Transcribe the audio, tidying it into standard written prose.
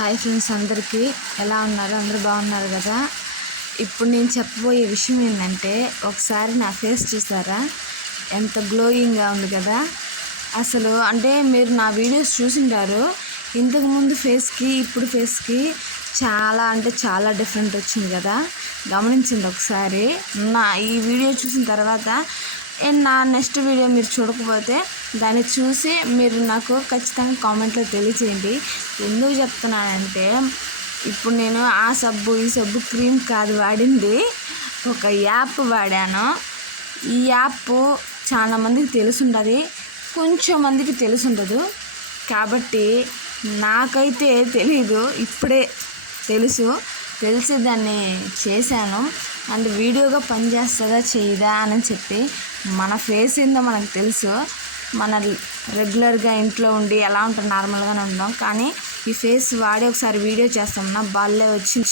Hi friends, అందరికీ ఎలా ఉన్నారు? అందరూ బాగున్నారు కదా. ఇప్పుడు నేను చెప్పబోయే విషయం ఏంటంటే, ఒకసారి నా ఫేస్ చూసారా? ఎంత గ్లోయింగ్గా ఉంది కదా. అసలు అంటే మీరు నా వీడియోస్ చూసింటారు. ఇంతకుముందు ఫేస్కి ఇప్పుడు ఫేస్కి చాలా అంటే చాలా డిఫరెంట్ వచ్చింది కదా. గమనించండి ఒకసారి. నా ఈ వీడియో చూసిన తర్వాత నా నెక్స్ట్ వీడియో మీరు చూడకపోతే దాన్ని చూసి మీరు నాకు ఖచ్చితంగా కామెంట్లో తెలియచేయండి. ఎందుకు చెప్తున్నానంటే, ఇప్పుడు నేను ఆ సబ్బు ఈ సబ్బు క్రీమ్ కాదు వాడింది, ఒక యాప్ వాడాను. ఈ యాప్ చాలా మందికి తెలుసుంటుంది, కొంచెం మందికి తెలుసుండదు. కాబట్టి నాకైతే తెలీదు, ఇప్పుడే తెలిసి దాన్ని చేశాను. అండ్ వీడియోగా పనిచేస్తుందా చేయదా అని చెప్పి, మన ఫేస్ ఏందో మనకు తెలుసు. మన రెగ్యులర్గా ఇంట్లో ఉండి ఎలా ఉంటాం, నార్మల్గానే ఉంటాం. కానీ ఈ ఫేస్ వాడి ఒకసారి వీడియో చేస్తామన్నా బాగా వచ్చింది.